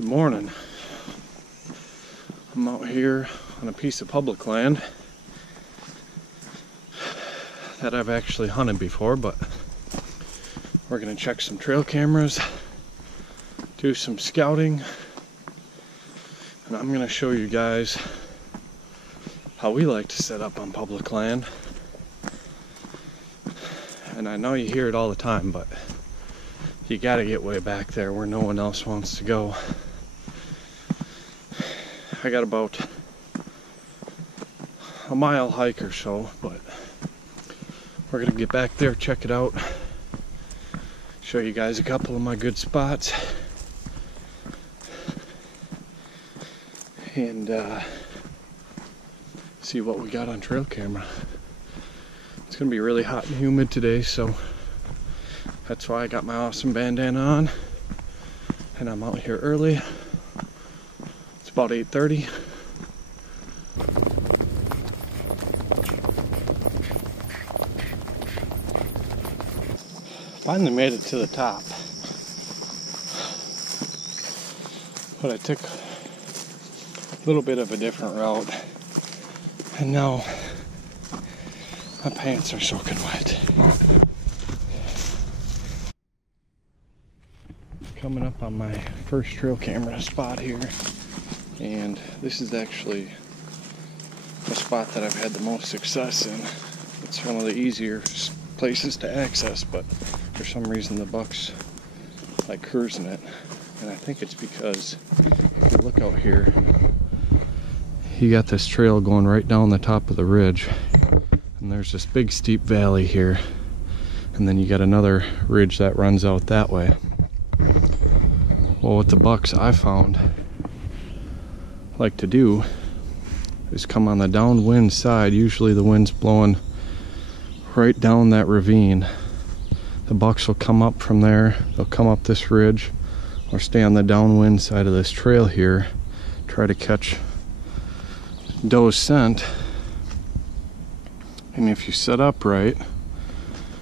Good morning. I'm out here on a piece of public land that I've actually hunted before, but we're gonna check some trail cameras, do some scouting, and I'm gonna show you guys how we like to set up on public land. And I know you hear it all the time, but you gotta get way back there where no one else wants to go. I got about a mile hike or so, but we're gonna get back there, check it out, show you guys a couple of my good spots, and see what we got on trail camera. It's gonna be really hot and humid today, so that's why I got my awesome bandana on, and I'm out here early. It's about 8:30. Finally made it to the top, but I took a little bit of a different route, and now my pants are soaking wet. Coming up on my first trail camera spot here, and this is actually a spot that I've had the most success in. It's one of the easier places to access, but for some reason the bucks like cruising it, and I think it's because if you look out here, you got this trail going right down the top of the ridge, and there's this big steep valley here, and then you got another ridge that runs out that way. Well, what the bucks I found like to do is come on the downwind side. Usually the wind's blowing right down that ravine. The bucks will come up from there, they'll come up this ridge or stay on the downwind side of this trail here, try to catch doe's scent. And if you set up right,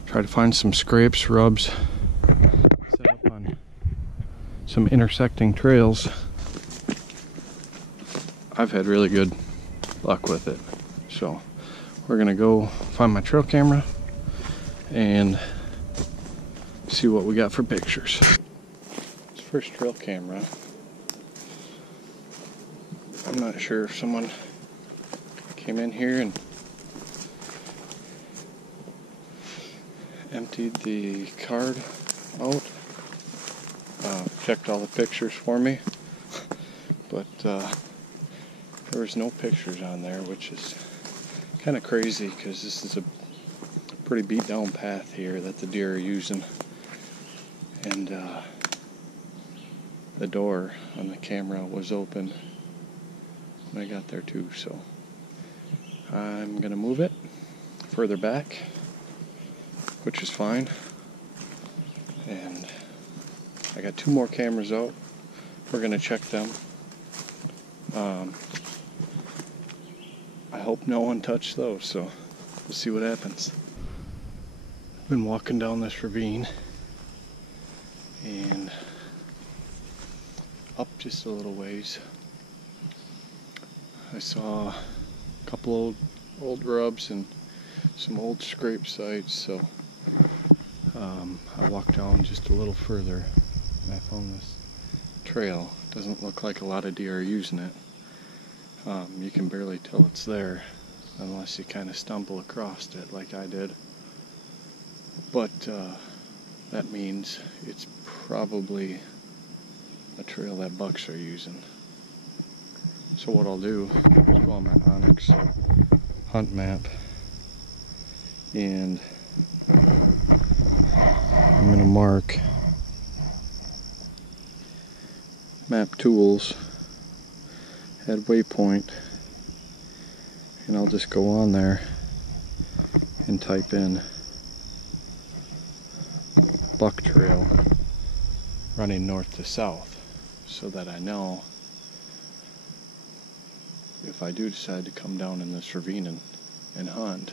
try to find some scrapes, rubs, set up on some intersecting trails, I've had really good luck with it. So we're gonna go find my trail camera and see what we got for pictures. This first trail camera, I'm not sure if someone came in here and emptied the card out, checked all the pictures for me, but there was no pictures on there, which is kind of crazy because this is a pretty beat down path here that the deer are using, and the door on the camera was open when I got there too, so I'm gonna move it further back, which is fine. And I got two more cameras out. We're gonna check them. I hope no one touched those, so we'll see what happens. I've been walking down this ravine and up just a little ways. I saw a couple old rubs and some old scrape sites, so I walked down just a little further and I found this trail. Doesn't look like a lot of deer are using it. You can barely tell it's there unless you kind of stumble across it like I did. But that means it's probably a trail that bucks are using. So what I'll do is go on my onX hunt map, and I'm going to mark map tools, add waypoint, and I'll just go on there and type in buck trail running north to south, so that I know if I do decide to come down in this ravine and hunt,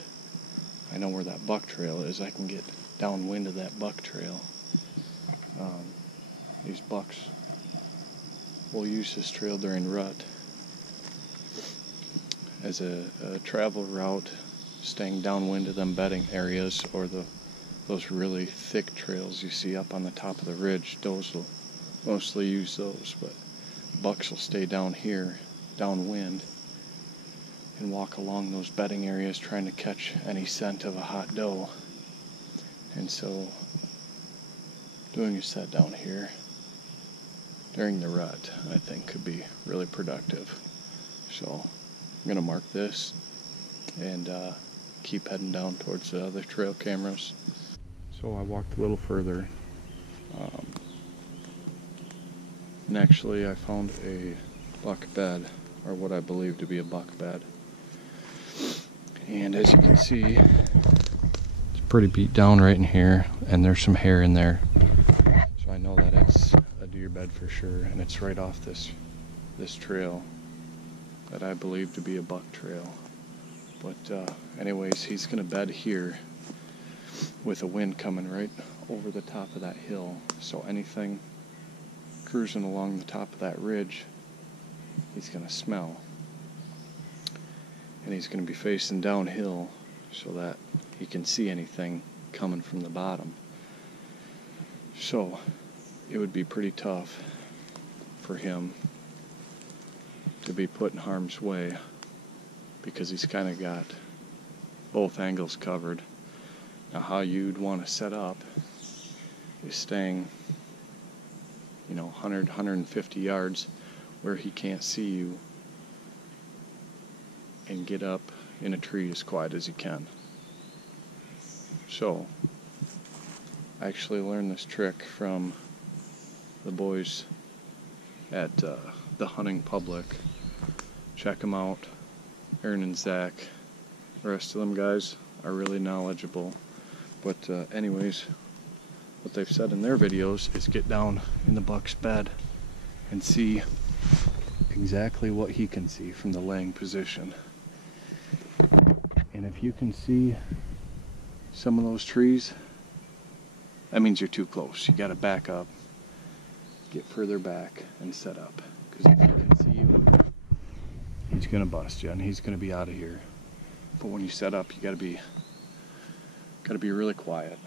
I know where that buck trail is. I can get downwind of that buck trail. These bucks will use this trail during rut as a travel route, staying downwind of them bedding areas, or those really thick trails you see up on the top of the ridge. Does will mostly use those, but bucks will stay down here, downwind, and walk along those bedding areas trying to catch any scent of a hot doe. And so doing a set down here during the rut, I think, could be really productive. So I'm going to mark this and keep heading down towards the other trail cameras. So I walked a little further, and actually I found a buck bed, or what I believe to be a buck bed. And as you can see, it's pretty beat down right in here, and there's some hair in there. So I know that it's a deer bed for sure, and it's right off this trail that I believe to be a buck trail. But anyways, he's gonna bed here with a wind coming right over the top of that hill. So anything cruising along the top of that ridge, he's gonna smell. And he's gonna be facing downhill so that he can see anything coming from the bottom. So it would be pretty tough for him to be put in harm's way, because he's kind of got both angles covered. Now how you'd want to set up is staying, 100, 150 yards where he can't see you, and get up in a tree as quiet as you can. So I actually learned this trick from the boys at the Hunting Public. Check them out. Aaron and Zach, the rest of them guys are really knowledgeable. But anyways, what they've said in their videos is get down in the buck's bed and see exactly what he can see from the laying position. And if you can see some of those trees, that means you're too close. You got to back up, get further back, and set up. Because if he can see you, he's gonna bust you, and he's gonna be out of here. But when you set up, you gotta be really quiet,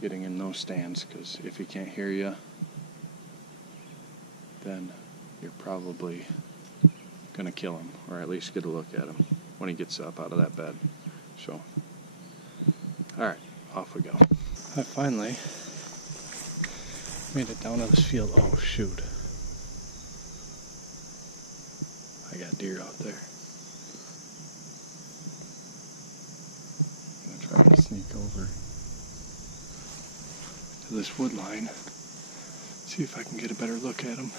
getting in those stands. Because if he can't hear you, then you're probably gonna kill him, or at least get a look at him when he gets up out of that bed. So, all right, off we go. I finally made it down to this field. Oh shoot. I got deer out there. I'm gonna try to sneak over to this wood line, see if I can get a better look at them.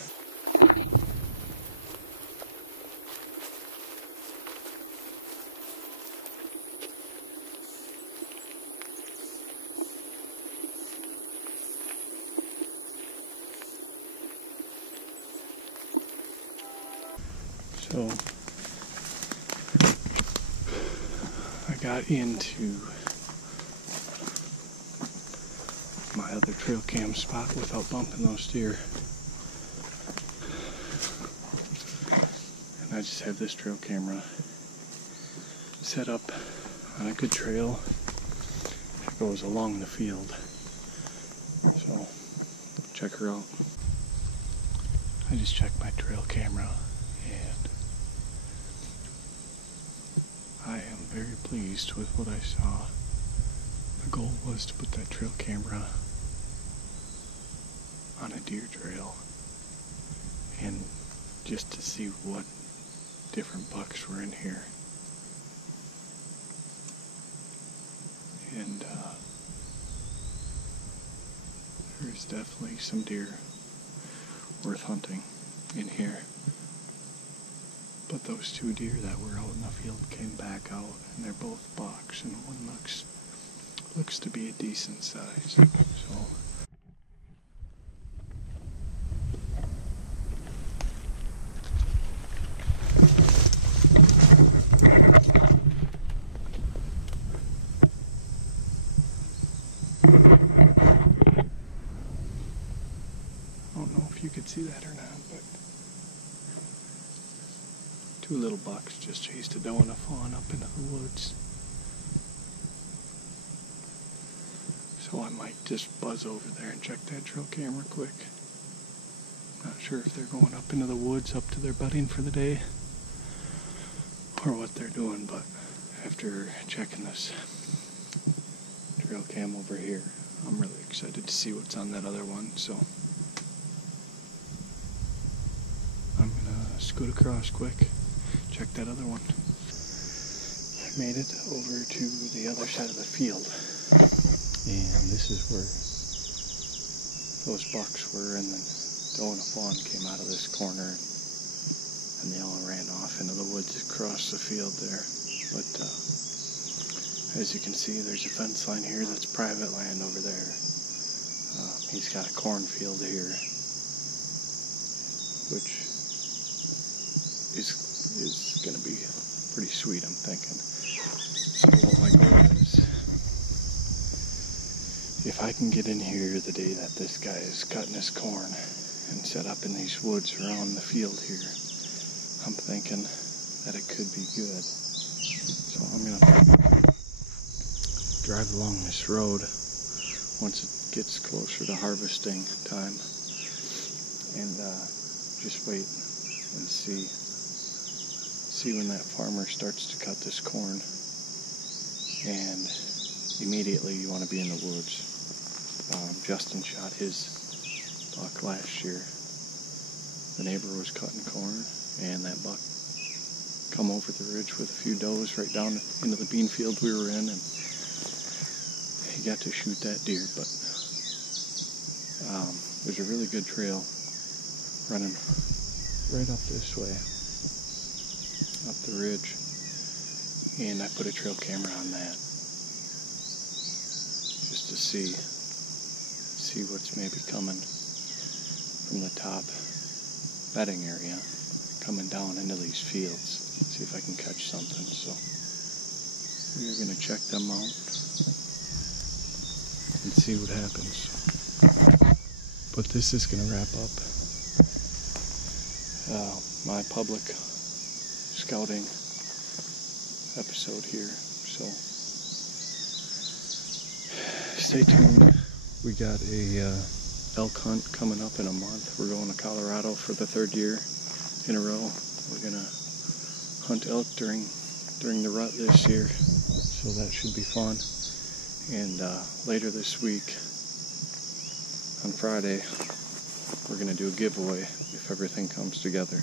So I got into my other trail cam spot without bumping those deer. And I just have this trail camera set up on a good trail that goes along the field. So check her out. I just checked my trail camera, and I am very pleased with what I saw. The goal was to put that trail camera on a deer trail and just to see what different bucks were in here. And there's definitely some deer worth hunting in here. But those two deer that were out in the field came back out, and they're both bucks, and one looks to be a decent size. So I don't know if you could see that or not, but Two little bucks just chased a doe and a fawn up into the woods. So I might just buzz over there and check that trail camera quick. Not sure if they're going up into the woods up to their bedding for the day or what they're doing, but after checking this trail cam over here, I'm really excited to see what's on that other one. So I'm gonna scoot across quick, check that other one. I made it over to the other side of the field, and this is where those bucks were, and then doe and a fawn came out of this corner, and they all ran off into the woods across the field there. But as you can see, there's a fence line here that's private land over there. He's got a cornfield here, which is going to be pretty sweet, I'm thinking. So what my goal is, if I can get in here the day that this guy is cutting his corn and set up in these woods around the field here, I'm thinking that it could be good. So I'm going to drive along this road once it gets closer to harvesting time, and just wait and see when that farmer starts to cut this corn, and immediately you want to be in the woods. Justin shot his buck last year. The neighbor was cutting corn, and that buck come over the ridge with a few does right down into the bean field we were in, and he got to shoot that deer. But there's a really good trail running right up this way, up the ridge, and I put a trail camera on that just to see what's maybe coming from the top bedding area, coming down into these fields, see if I can catch something. So we're going to check them out and see what happens. But this is going to wrap up my public scouting episode here. So stay tuned. We got a elk hunt coming up in a month. We're going to Colorado for the 3rd year in a row. We're going to hunt elk during the rut this year, so that should be fun. And later this week, on Friday, we're going to do a giveaway if everything comes together.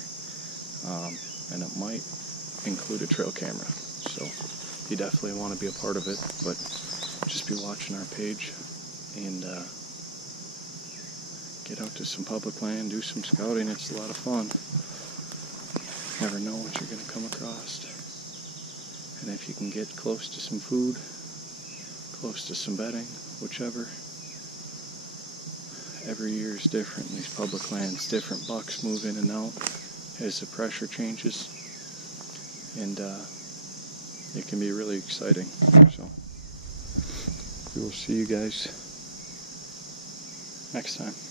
And it might include a trail camera, so you definitely want to be a part of it, but just be watching our page and get out to some public land, do some scouting. It's a lot of fun. Never know what you're going to come across. And if you can get close to some food, close to some bedding, whichever. Every year is different in these public lands. Different bucks move in and out as the pressure changes, and it can be really exciting. So we will see you guys next time.